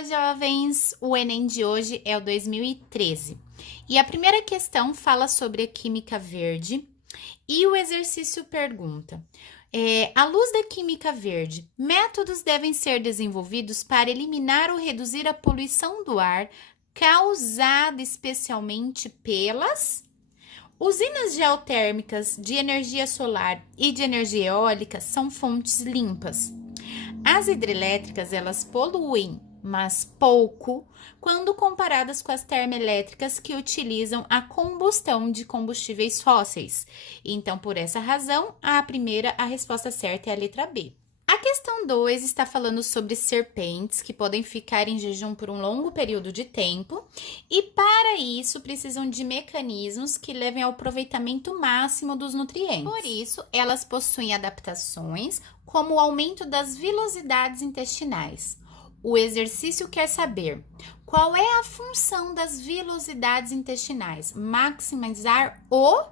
Fala, jovens! O Enem de hoje é o 2013. E a primeira questão fala sobre a química verde e o exercício pergunta: à luz da química verde, métodos devem ser desenvolvidos para eliminar ou reduzir a poluição do ar causada especialmente pelas usinas geotérmicas de energia solar e de energia eólica são fontes limpas. As hidrelétricas, elas poluem, mas pouco, quando comparadas com as termoelétricas que utilizam a combustão de combustíveis fósseis. Então, por essa razão, a resposta certa é a letra B. A questão 2 está falando sobre serpentes que podem ficar em jejum por um longo período de tempo e, para isso, precisam de mecanismos que levem ao aproveitamento máximo dos nutrientes. Por isso, elas possuem adaptações como o aumento das vilosidades intestinais. O exercício quer saber qual é a função das vilosidades intestinais? Maximizar o...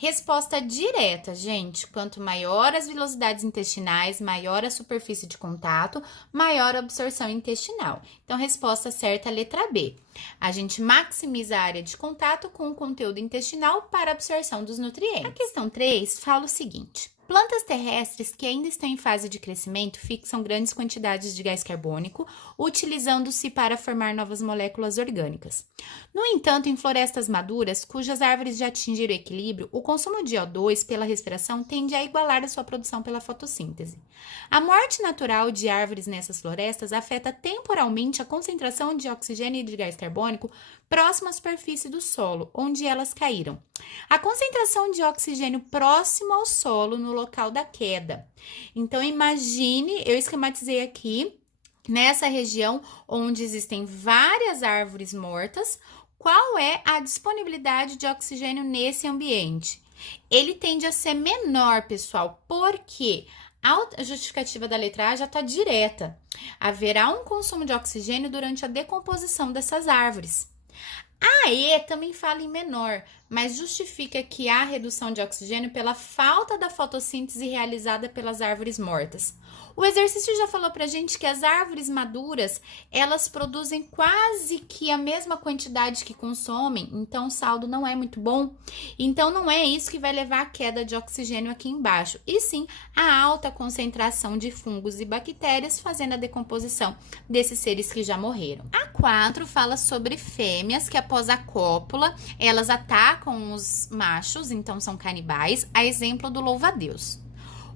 Resposta direta, gente. Quanto maior as velocidades intestinais, maior a superfície de contato, maior a absorção intestinal. Então, resposta certa, letra B. A gente maximiza a área de contato com o conteúdo intestinal para a absorção dos nutrientes. A questão 3 fala o seguinte: plantas terrestres que ainda estão em fase de crescimento fixam grandes quantidades de gás carbônico, utilizando-se para formar novas moléculas orgânicas. No entanto, em florestas maduras, cujas árvores já atingiram o equilíbrio, o consumo de O2 pela respiração tende a igualar a sua produção pela fotossíntese. A morte natural de árvores nessas florestas afeta temporalmente a concentração de oxigênio e de gás carbônico próximo à superfície do solo, onde elas caíram. A concentração de oxigênio próximo ao solo no local da queda. Então, imagine, eu esquematizei aqui, nessa região onde existem várias árvores mortas, qual é a disponibilidade de oxigênio nesse ambiente? Ele tende a ser menor, pessoal, porque a justificativa da letra A já está direta. Haverá um consumo de oxigênio durante a decomposição dessas árvores. A E também fala em menor, mas justifica que há redução de oxigênio pela falta da fotossíntese realizada pelas árvores mortas. O exercício já falou pra gente que as árvores maduras, elas produzem quase que a mesma quantidade que consomem, então o saldo não é muito bom. Então não é isso que vai levar à queda de oxigênio aqui embaixo, e sim a alta concentração de fungos e bactérias fazendo a decomposição desses seres que já morreram. A 4 fala sobre fêmeas que após a cópula, elas atacam os machos, então são canibais, a exemplo do louva-a-Deus.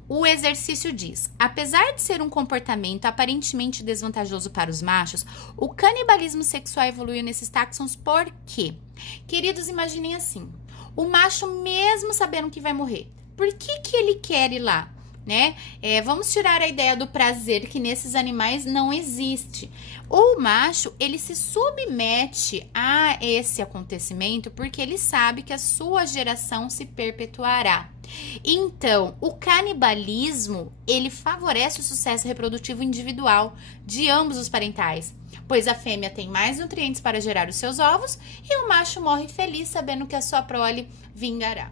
O exercício diz: apesar de ser um comportamento aparentemente desvantajoso para os machos, o canibalismo sexual evoluiu nesses táxons por quê? Queridos, imaginem assim: o macho, mesmo sabendo que vai morrer, por que ele quer ir lá? Né? Vamos tirar a ideia do prazer que nesses animais não existe. O macho, ele se submete a esse acontecimento porque ele sabe que a sua geração se perpetuará. Então, o canibalismo, ele favorece o sucesso reprodutivo individual de ambos os parentais, pois a fêmea tem mais nutrientes para gerar os seus ovos e o macho morre feliz sabendo que a sua prole vingará.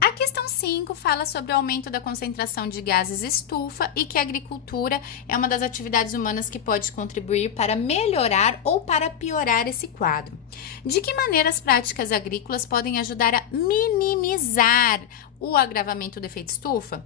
A questão 5 fala sobre o aumento da concentração de gases estufa e que a agricultura é uma das atividades humanas que pode contribuir para melhorar ou para piorar esse quadro. De que maneira as práticas agrícolas podem ajudar a minimizar o agravamento do efeito estufa?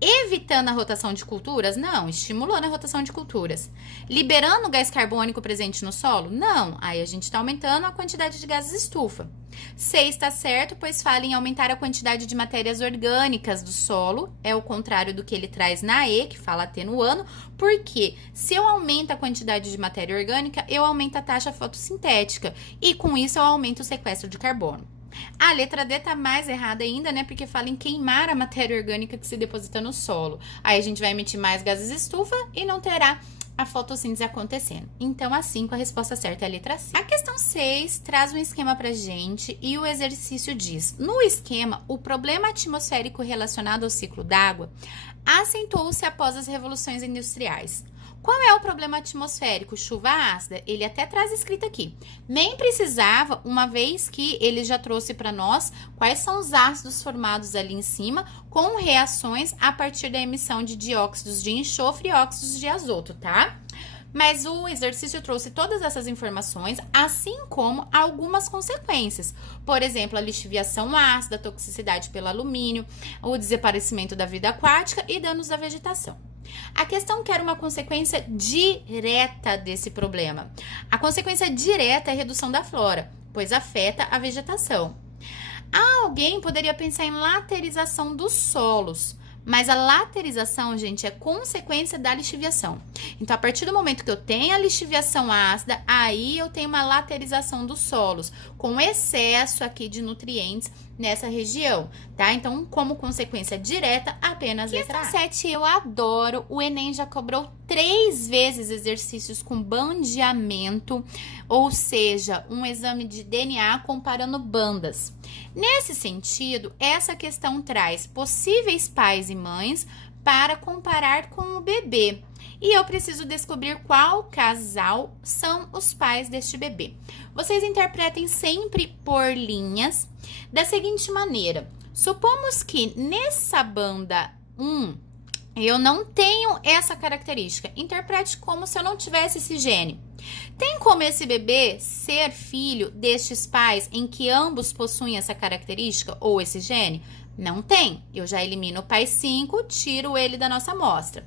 Evitando a rotação de culturas? Não, estimulando a rotação de culturas. Liberando o gás carbônico presente no solo? Não, aí a gente está aumentando a quantidade de gases estufa. C está certo, pois fala em aumentar a quantidade de matérias orgânicas do solo, é o contrário do que ele traz na E, que fala atenuando, porque se eu aumento a quantidade de matéria orgânica, eu aumento a taxa fotossintética, e com isso eu aumento o sequestro de carbono. A letra D tá mais errada ainda, né? Porque fala em queimar a matéria orgânica que se deposita no solo. Aí a gente vai emitir mais gases estufa e não terá a fotossíntese acontecendo. Então, a 5, a resposta certa é a letra C. A questão 6 traz um esquema pra gente e o exercício diz: no esquema, o problema atmosférico relacionado ao ciclo d'água acentuou-se após as revoluções industriais. Qual é o problema atmosférico? Chuva ácida. Ele até traz escrito aqui. Nem precisava, uma vez que ele já trouxe para nós quais são os ácidos formados ali em cima com reações a partir da emissão de dióxidos de enxofre e óxidos de azoto, tá? Mas o exercício trouxe todas essas informações, assim como algumas consequências. Por exemplo, a lixiviação ácida, a toxicidade pelo alumínio, o desaparecimento da vida aquática e danos à vegetação. A questão que era uma consequência direta desse problema. A consequência direta é a redução da flora, pois afeta a vegetação. Alguém poderia pensar em laterização dos solos, mas a laterização, gente, é consequência da lixiviação. Então, a partir do momento que eu tenho a lixiviação ácida, aí eu tenho uma laterização dos solos, com excesso aqui de nutrientes nessa região, tá? Então, como consequência direta, apenas letra A. Questão 7, eu adoro. O Enem já cobrou 3 vezes exercícios com bandeamento, ou seja, um exame de DNA comparando bandas. Nesse sentido, essa questão traz possíveis pais e mães para comparar com o bebê. E eu preciso descobrir qual casal são os pais deste bebê. Vocês interpretem sempre por linhas da seguinte maneira. Supomos que nessa banda 1, eu não tenho essa característica. Interprete como se eu não tivesse esse gene. Tem como esse bebê ser filho destes pais em que ambos possuem essa característica ou esse gene? Não tem. Eu já elimino o pai 5, tiro ele da nossa amostra.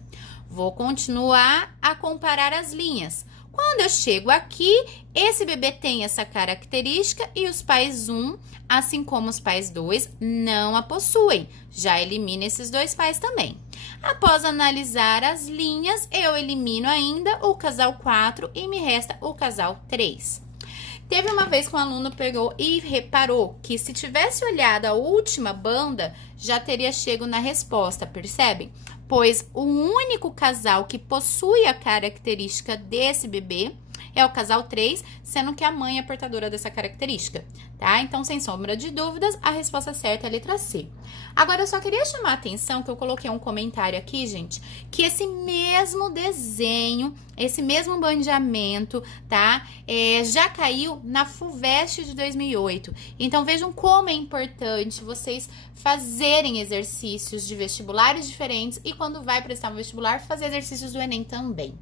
Vou continuar a comparar as linhas. Quando eu chego aqui, esse bebê tem essa característica e os pais 1, assim como os pais 2, não a possuem. Já elimino esses 2 pais também. Após analisar as linhas, eu elimino ainda o casal 4 e me resta o casal 3. Teve uma vez que um aluno pegou e reparou que se tivesse olhado a última banda, já teria chego na resposta, percebem? Pois o único casal que possui a característica desse bebê é o casal 3, sendo que a mãe é portadora dessa característica, tá? Então, sem sombra de dúvidas, a resposta certa é a letra C. Agora, eu só queria chamar a atenção que eu coloquei um comentário aqui, gente, que esse mesmo desenho, esse mesmo bandeamento, tá? Já caiu na FUVEST de 2008. Então, vejam como é importante vocês fazerem exercícios de vestibulares diferentes e quando vai prestar um vestibular, fazer exercícios do Enem também.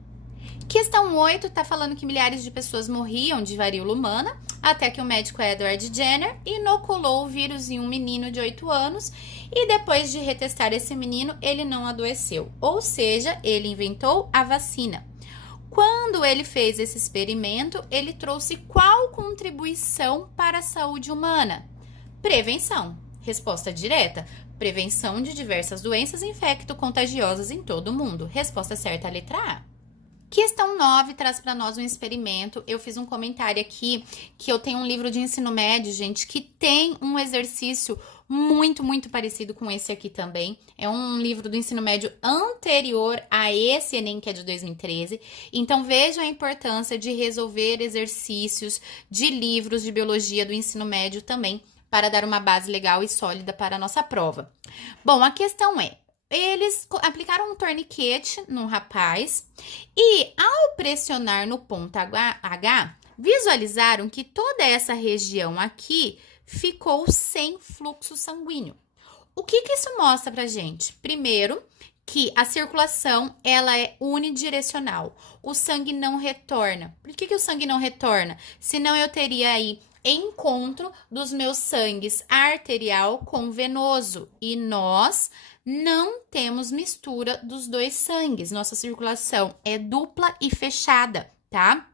Questão 8 está falando que milhares de pessoas morriam de varíola humana, até que o médico Edward Jenner inoculou o vírus em um menino de 8 anos e depois de retestar esse menino, ele não adoeceu. Ou seja, ele inventou a vacina. Quando ele fez esse experimento, ele trouxe qual contribuição para a saúde humana? Prevenção. Resposta direta. Prevenção de diversas doenças infecto-contagiosas em todo o mundo. Resposta certa, a letra A. Questão 9 traz para nós um experimento. Eu fiz um comentário aqui que eu tenho um livro de ensino médio, gente, que tem um exercício muito parecido com esse aqui também. É um livro do ensino médio anterior a esse Enem, que é de 2013. Então, vejam a importância de resolver exercícios de livros de biologia do ensino médio também, para dar uma base legal e sólida para a nossa prova. Bom, a questão é: eles aplicaram um torniquete num rapaz e, ao pressionar no ponto H, visualizaram que toda essa região aqui ficou sem fluxo sanguíneo. O que isso mostra pra gente? Primeiro, que a circulação ela é unidirecional. O sangue não retorna. Por que o sangue não retorna? Senão eu teria aí encontro dos meus sangues arterial com venoso e nós não temos mistura dos dois sangues. Nossa circulação é dupla e fechada, tá?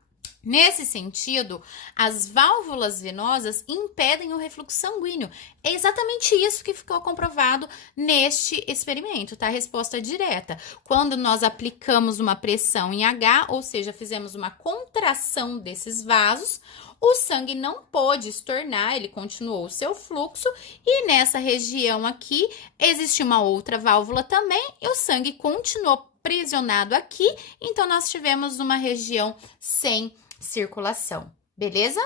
Nesse sentido, as válvulas venosas impedem o refluxo sanguíneo. É exatamente isso que ficou comprovado neste experimento, tá? Resposta direta. Quando nós aplicamos uma pressão em H, ou seja, fizemos uma contração desses vasos, o sangue não pôde estornar, ele continuou o seu fluxo e nessa região aqui existe uma outra válvula também e o sangue continuou aprisionado aqui, então nós tivemos uma região sem circulação, beleza?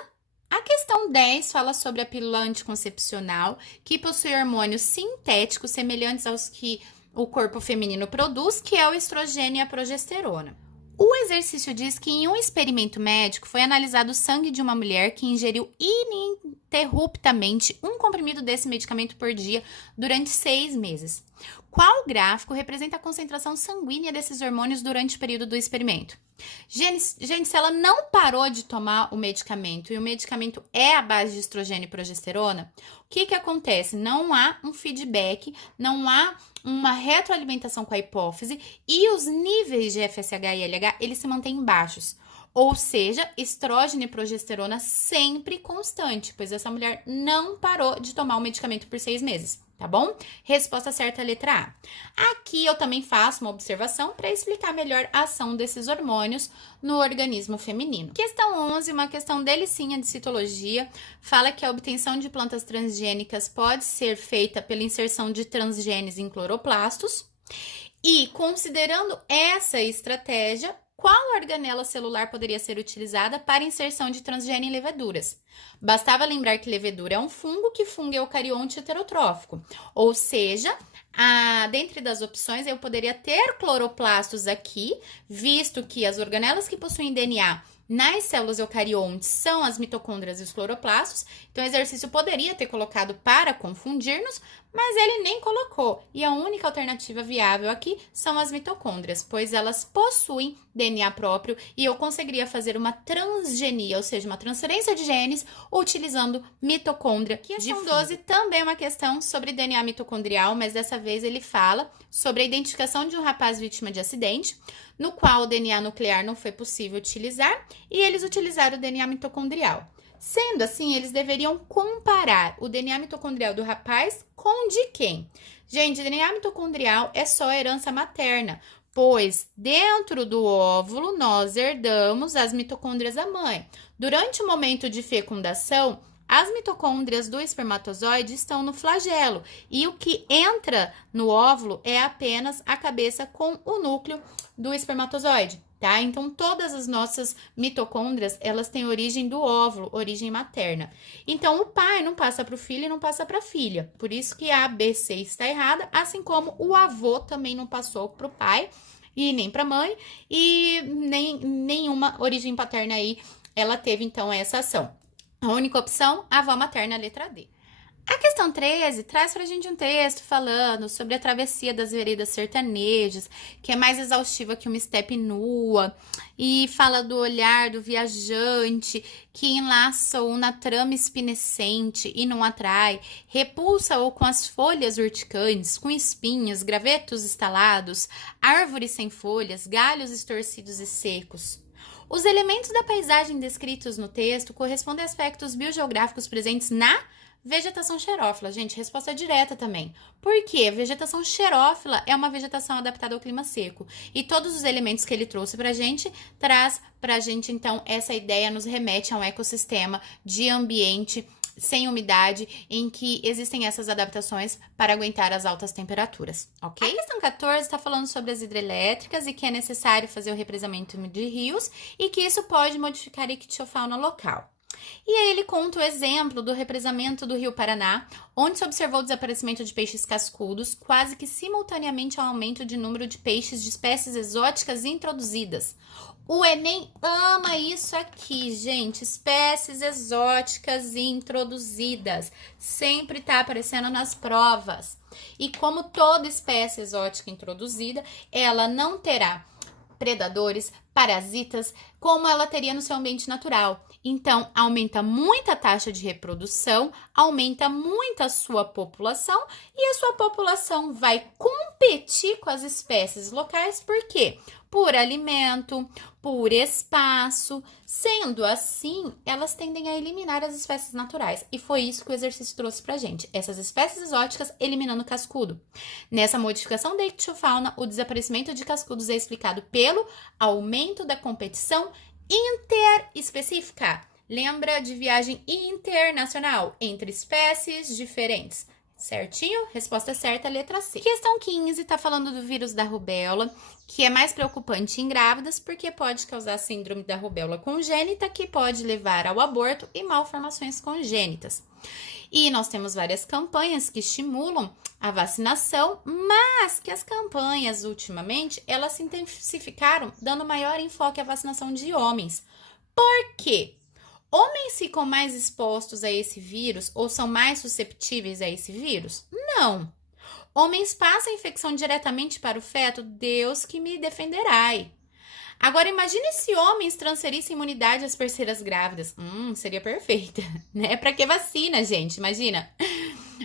A questão 10 fala sobre a pílula anticoncepcional, que possui hormônios sintéticos semelhantes aos que o corpo feminino produz, que é o estrogênio e a progesterona. O exercício diz que em um experimento médico foi analisado o sangue de uma mulher que ingeriu ininterruptamente um comprimido desse medicamento por dia durante 6 meses. Qual gráfico representa a concentração sanguínea desses hormônios durante o período do experimento? Gente, se ela não parou de tomar o medicamento e o medicamento é à base de estrogênio e progesterona, o que acontece? Não há um feedback, não há uma retroalimentação com a hipófise e os níveis de FSH e LH, eles se mantêm baixos. Ou seja, estrógeno e progesterona sempre constante, pois essa mulher não parou de tomar o medicamento por 6 meses, tá bom? Resposta certa, letra A. Aqui eu também faço uma observação para explicar melhor a ação desses hormônios no organismo feminino. Questão 11, uma questão delicinha de citologia, fala que a obtenção de plantas transgênicas pode ser feita pela inserção de transgenes em cloroplastos e, considerando essa estratégia, qual organela celular poderia ser utilizada para inserção de transgênio em leveduras? Bastava lembrar que levedura é um fungo, que fungo é eucarionte heterotrófico. Ou seja, dentre das opções, eu poderia ter cloroplastos aqui, visto que as organelas que possuem DNA nas células eucariontes são as mitocôndrias e os cloroplastos. Então, o exercício poderia ter colocado para confundir-nos, mas ele nem colocou. E a única alternativa viável aqui são as mitocôndrias, pois elas possuem DNA próprio e eu conseguiria fazer uma transgenia, ou seja, uma transferência de genes, utilizando mitocôndria. Questão 12 também é uma questão sobre DNA mitocondrial, mas dessa vez ele fala sobre a identificação de um rapaz vítima de acidente, no qual o DNA nuclear não foi possível utilizar, e eles utilizaram o DNA mitocondrial. Sendo assim, eles deveriam comparar o DNA mitocondrial do rapaz com o de quem? Gente, DNA mitocondrial é só herança materna, pois dentro do óvulo nós herdamos as mitocôndrias da mãe. Durante o momento de fecundação, as mitocôndrias do espermatozoide estão no flagelo e o que entra no óvulo é apenas a cabeça com o núcleo do espermatozoide, tá? Então, todas as nossas mitocôndrias, elas têm origem do óvulo, origem materna. Então, o pai não passa para o filho e não passa para a filha. Por isso que a ABC está errada, assim como o avô também não passou para o pai e nem para a mãe e nenhuma origem paterna aí ela teve, então, essa ação. A única opção, a avó materna, letra D. A questão 13 traz pra gente um texto falando sobre a travessia das veredas sertanejas, que é mais exaustiva que uma estepe nua, e fala do olhar do viajante que enlaça-o na trama espinescente e não atrai, repulsa-o com as folhas urticantes, com espinhos, gravetos estalados, árvores sem folhas, galhos estorcidos e secos. Os elementos da paisagem descritos no texto correspondem a aspectos biogeográficos presentes na vegetação xerófila. Gente, resposta direta também. Por quê? Vegetação xerófila é uma vegetação adaptada ao clima seco. E todos os elementos que ele trouxe pra gente, traz pra gente, então, essa ideia nos remete a um ecossistema de ambiente sem umidade, em que existem essas adaptações para aguentar as altas temperaturas, ok? A questão 14 está falando sobre as hidrelétricas e que é necessário fazer o represamento de rios e que isso pode modificar a ictiofauna local. E aí ele conta o exemplo do represamento do Rio Paraná, onde se observou o desaparecimento de peixes cascudos, quase que simultaneamente ao aumento de número de peixes de espécies exóticas introduzidas. O Enem ama isso aqui, gente, espécies exóticas introduzidas, sempre tá aparecendo nas provas. E como toda espécie exótica introduzida, ela não terá predadores, parasitas, como ela teria no seu ambiente natural. Então, aumenta muito a taxa de reprodução, aumenta muito a sua população e a sua população vai competir com as espécies locais, por quê? Por alimento, por espaço. Sendo assim, elas tendem a eliminar as espécies naturais. E foi isso que o exercício trouxe pra gente. Essas espécies exóticas eliminando o cascudo. Nessa modificação da ictiofauna, o desaparecimento de cascudos é explicado pelo aumento da competição interespecífica. Lembra de viagem internacional entre espécies diferentes? Certinho? Resposta certa, letra C. Questão 15 está falando do vírus da rubéola, que é mais preocupante em grávidas porque pode causar síndrome da rubéola congênita, que pode levar ao aborto e malformações congênitas. E nós temos várias campanhas que estimulam a vacinação, mas que as campanhas, ultimamente, elas se intensificaram, dando maior enfoque à vacinação de homens. Por quê? Homens ficam mais expostos a esse vírus ou são mais susceptíveis a esse vírus? Não. Homens passam a infecção diretamente para o feto? Deus que me defenderai. Agora, imagine se homens transferissem imunidade às parceiras grávidas. Seria perfeita, né? Pra que vacina, gente? Imagina.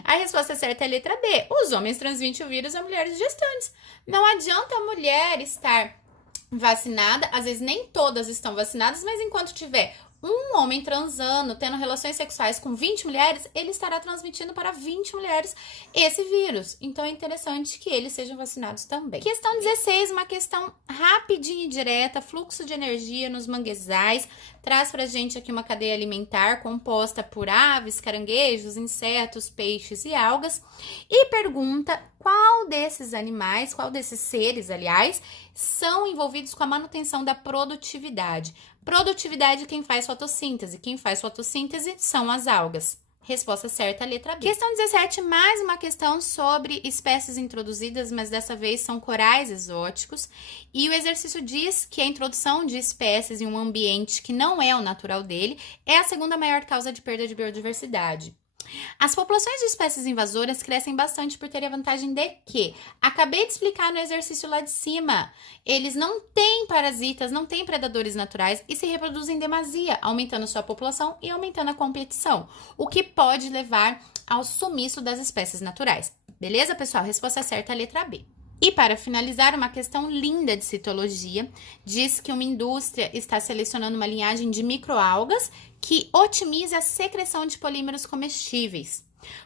A resposta certa é a letra B. Os homens transmitem o vírus a mulheres gestantes. Não adianta a mulher estar vacinada, às vezes nem todas estão vacinadas, mas enquanto tiver um homem transando, tendo relações sexuais com 20 mulheres, ele estará transmitindo para 20 mulheres esse vírus. Então é interessante que eles sejam vacinados também. Questão 16, uma questão rapidinha e direta, fluxo de energia nos manguezais. Traz pra gente aqui uma cadeia alimentar composta por aves, caranguejos, insetos, peixes e algas. E pergunta qual desses animais, qual desses seres, aliás, são envolvidos com a manutenção da produtividade. Produtividade, quem faz fotossíntese. Quem faz fotossíntese são as algas. Resposta certa, letra B. Questão 17, mais uma questão sobre espécies introduzidas, mas dessa vez são corais exóticos. E o exercício diz que a introdução de espécies em um ambiente que não é o natural dele é a segunda maior causa de perda de biodiversidade. As populações de espécies invasoras crescem bastante por ter a vantagem de que, acabei de explicar no exercício lá de cima, eles não têm parasitas, não têm predadores naturais e se reproduzem em demasia, aumentando sua população e aumentando a competição, o que pode levar ao sumiço das espécies naturais. Beleza, pessoal? Resposta certa é a letra B. E para finalizar, uma questão linda de citologia, diz que uma indústria está selecionando uma linhagem de microalgas que otimiza a secreção de polímeros comestíveis.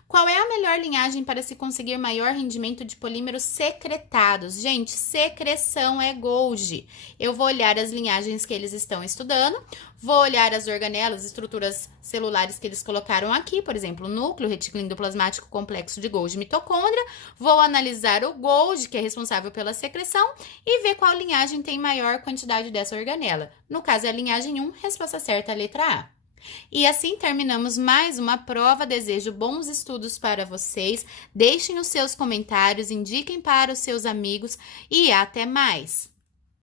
Qual é a melhor linhagem para se conseguir maior rendimento de polímeros secretados? Gente, secreção é Golgi. Eu vou olhar as linhagens que eles estão estudando, vou olhar as organelas, estruturas celulares que eles colocaram aqui, por exemplo, o núcleo, retículo endoplasmático complexo de Golgi, mitocôndria, vou analisar o Golgi, que é responsável pela secreção, e ver qual linhagem tem maior quantidade dessa organela. No caso, é a linhagem 1, resposta certa, a letra A. E assim terminamos mais uma prova. Desejo bons estudos para vocês. Deixem os seus comentários, indiquem para os seus amigos e até mais!